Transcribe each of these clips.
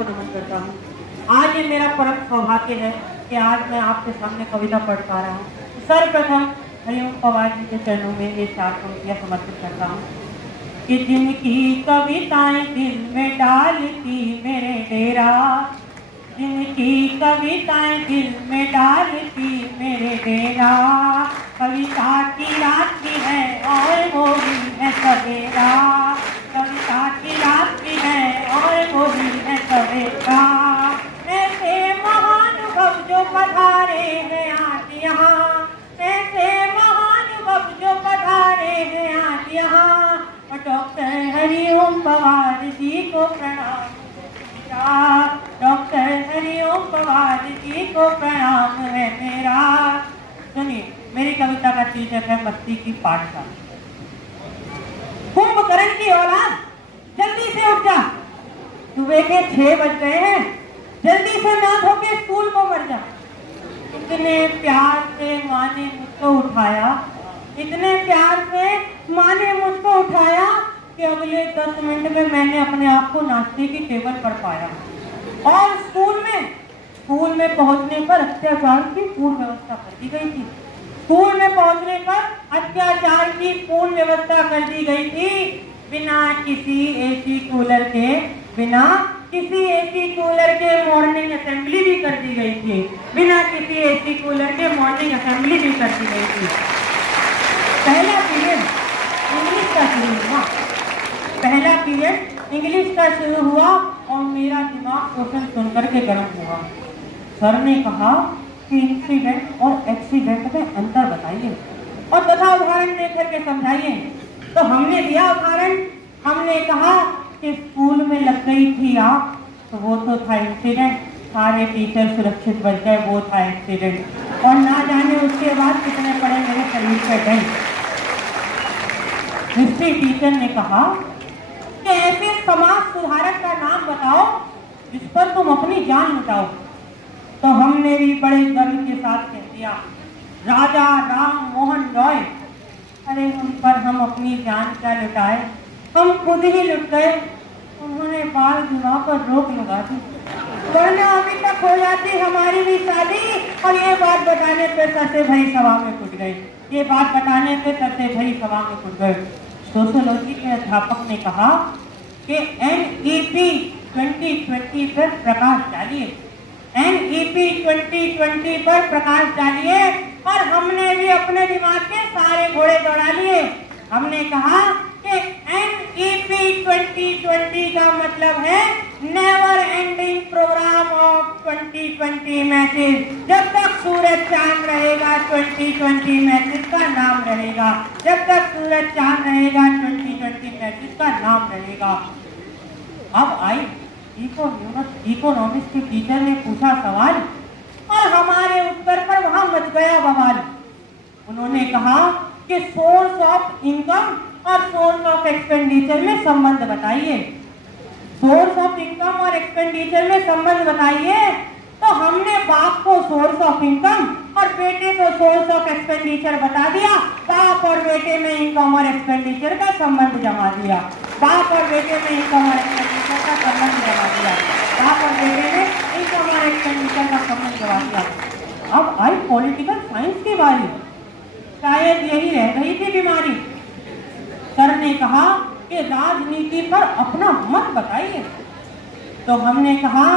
को नमन करता हूँ। आज ये मेरा परम सौभाग्य है कि आज मैं आपके सामने कविता पढ़ पा रहा हूँ। सर्वप्रथम हरिओम पवार जी के चरणों में ये 4 पंक्तियां समर्पित करता हूँ कि जिनकी कविताएं दिल में डालती मेरे डेरा, जिनकी कविताएं दिल में डालती मेरे डेरा, कविता की रात्रि है और वो भी है सवेरा, कविता की रात्रि है और वो भी है सवेरा। ऐसे महानुभव जो पधारे हैं आज यहाँ, ऐसे महानुभव जो पधारे हैं आज यहाँ, डॉक्टर हरिओम पवार जी को प्रणाम, डॉक्टर हरिओम पवार जी को प्रणाम है मेरा। सुनिए, मेरी कविता का शीर्षक है मस्ती की पाठशाला। कुंभकर्ण की औलाद जल्दी से उठ जा, सुबह के 6 बज गए हैं, जल्दी से ना धो के स्कूल को मर जा। इतने प्यार से माँ ने मुझको उठाया, इतने प्यार से माँ ने मुझको उठाया कि अगले 10 मिनट में मैंने अपने आप को नाश्ते की टेबल पर पाया। और स्कूल में पहुंचने पर अत्याचार की पूर्ण व्यवस्था कर दी गई थी। स्कूल में पहुंचने पर अत्याचार की पूर्ण व्यवस्था कर दी गई थी। बिना किसी एसी कूलर के, बिना किसी एसी कूलर के मॉर्निंग असेंबली भी कर दी गई थी, बिना किसी एसी कूलर के मॉर्निंग असेंबली भी कर दी गई थी। पहला पीरियड इंग्लिश का शुरू हुआ, पहला पीरियड इंग्लिश का शुरू हुआ और मेरा दिमाग क्वेश्चन सुनकर के गर्म हुआ। सर ने कहा कि इंसिडेंट और एक्सीडेंट में अंतर बताइए और तथा उदाहरण देकर के समझाइए। तो हमने दिया उदाहरण, हमने कहा कि स्कूल में लग गई थी आग, तो वो तो था इंसिडेंट, सारे टीचर सुरक्षित बच गए, वो था एक्सीडेंट। और ना जाने उसके बाद कितने पड़े मेरे शरीर पे डेंट। हिस्ट्री टीचर ने कहा कि ऐसे समाज सुधारक का नाम बताओ जिस पर तुम अपनी जान लुटाओ। तो हमने भी बड़े गर्व के साथ कह दिया, राजा राम मोहन रॉय। अरे उन पर हम अपनी जान क्या लुटाए, हम खुद ही लुट गए। उन्होंने बाल विवाह पर रोक लगा दी, वरना अभी तक हो जाती हमारी भी शादी। और ये बात बताने पर सर से भरी सभा में फुट गए, ये बात बताने पे सर से भरी सभा में फुट गए। सोशियोलॉजी के अध्यापक ने कहा कि NEP 2020 पर प्रकाश डालिए, NEP 2020 पर प्रकाश डालिए। और हमने भी अपने दिमाग के सारे घोड़े दौड़ा लिए। हमने कहा कि NEP 2020 का मतलब है never ending program of 2020 message. जब तक सूरज चांद रहेगा 2020 मैसेज का नाम रहेगा, जब तक सूरज चांद रहेगा 2020 मैसेज का नाम रहेगा। अब आई इकोनॉमिक्स के टीचर ने पूछा सवाल और हमारे उत्तर पर वहां मच गया बवाल। उन्होंने कहा कि सोर्स ऑफ इनकम और सोर्स ऑफ एक्सपेंडिचर में संबंध बताइए, सोर्स ऑफ इनकम और एक्सपेंडिचर में संबंध बताइए। तो हमने बाप को सोर्स ऑफ इनकम और बेटे को सोर्स ऑफ एक्सपेंडिचर बता दिया। बाप और बेटे में इनकम और एक्सपेंडिचर का संबंध जमा दिया, बाप और बेटे में इनकम और एक्सपेंडिचर का संबंध जमा दिया, बाप और बेटे में इनकम और एक्सपेंडिचर का संबंध जमा दिया। अब आई पॉलिटिकल साइंस की बारी, शायद यही रह गई थी बीमारी। सर ने कहा कि राजनीति पर अपना मत बताइए। तो हमने कहा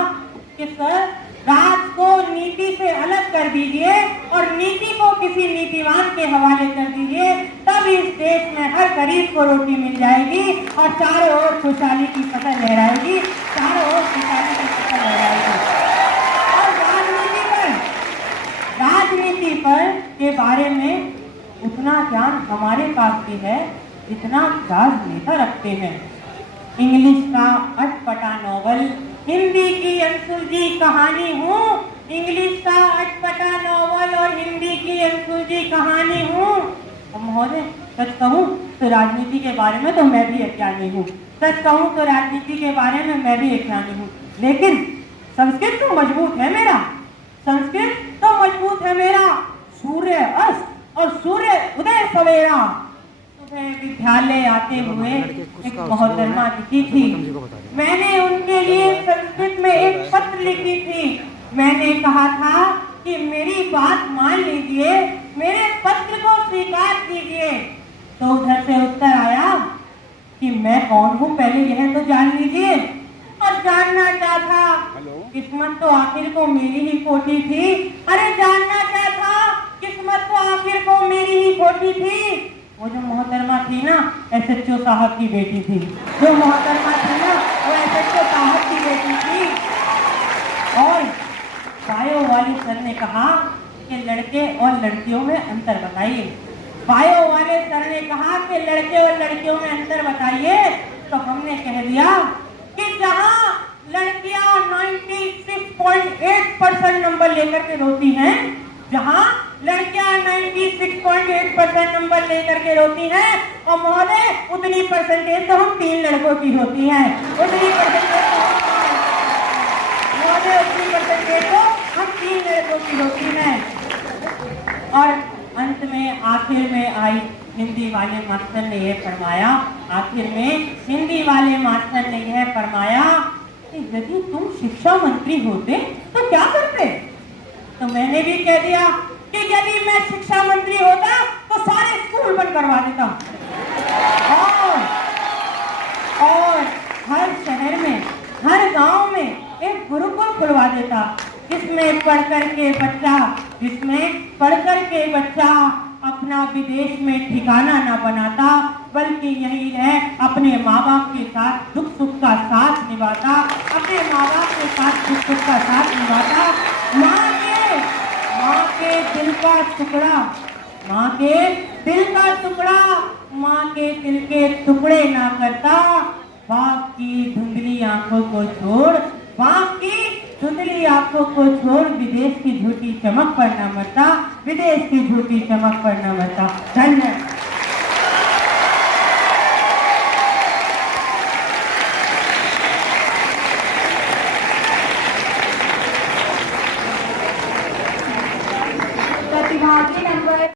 कि सर राज को नीति से अलग कर दीजिए और नीति को किसी नीतिवान के हवाले कर दीजिए, तब इस देश में हर गरीब को रोटी मिल जाएगी और चारों ओर खुशहाली की फसल लहराएगी, चारों ओर खुशहाली की फसल लहराएगी। और राजनीति पर के बारे में उतना ज्ञान हमारे पास भी है जितना राजनेता रखते हैं। इंग्लिश का अटपटा नॉवल, हिंदी की अनसुलझी कहानी हूँ, इंग्लिश का अटपटा नॉवल और हिंदी की अनसुलझी कहानी हूँ। महोदय सच कहूँ तो राजनीति के बारे में तो मैं भी अज्ञानी हूँ, सच कहूँ तो राजनीति के बारे में मैं भी अज्ञानी हूँ। लेकिन संस्कृत तो मजबूत है मेरा, संस्कृत तो मजबूत है मेरा। सूर्य अस्त और सूर्य उदय सवेरा, विद्यालय आते हुए एक मोहतरमा दिखी थी। मैंने उनके लिए संस्कृत में लिखी थी। मैंने कहा था कि मेरी बात मान लीजिए, मेरे पत्र को स्वीकार कीजिए। तो उधर से उत्तर आया कि मैं कौन हूँ पहले यह तो जान लीजिए। और जानना क्या था, किस्मत तो आखिर को मेरी ही खोटी थी। अरे जानना क्या था, किस्मत तो आखिर को मेरी ही खोटी थी। वो जो मोहतरमा थी ना, एसएचओ साहब की बेटी थी। जो मोहतरमा थी ना, वो एसएचओ साहब की बेटी थी। और बायो वाले सर ने कहा कि लड़के और लड़कियों में अंतर बताइए। बायो वाले सर ने कहा कि लड़के और लड़कियों में अंतर बताइए। तो हमने कह दिया कि जहां लड़कियां 96.8% नंबर लेकर के रोती हैं, जहां लड़कियां 96.8% नंबर लेकर के रोती हैं, और महोदय उतनी परसेंटेज तो हम 3 लड़कों की होती है। उतनी परसेंटेज तो हम 3 लड़कों की होती है। और अंत में आखिर में आई हिंदी वाले मास्टर ने यह फरमाया, आखिर में हिंदी वाले मास्टर ने यह फरमाया कि यदि तुम शिक्षा मंत्री होते तो क्या करते। तो मैंने भी कह दिया कि यदि मैं शिक्षा मंत्री होता तो सारे स्कूल बंद करवा देता और हर शहर में, हर गांव में एक गुरुकुल खुलवा देता, जिसमें पढ़कर के बच्चा अपना विदेश में ठिकाना न बनाता, बल्कि यही है अपने माँ बाप के साथ दुख सुख का साथ निभाता, अपने माँ बाप के साथ दुख सुख का साथ निभाता। माँ के दिल का टुकड़ा, माँ के दिल के टुकड़े ना करता। बाप की धुंधली आंखों को छोड़ विदेश की झूठी चमक पर न मरता, धन्यवाद।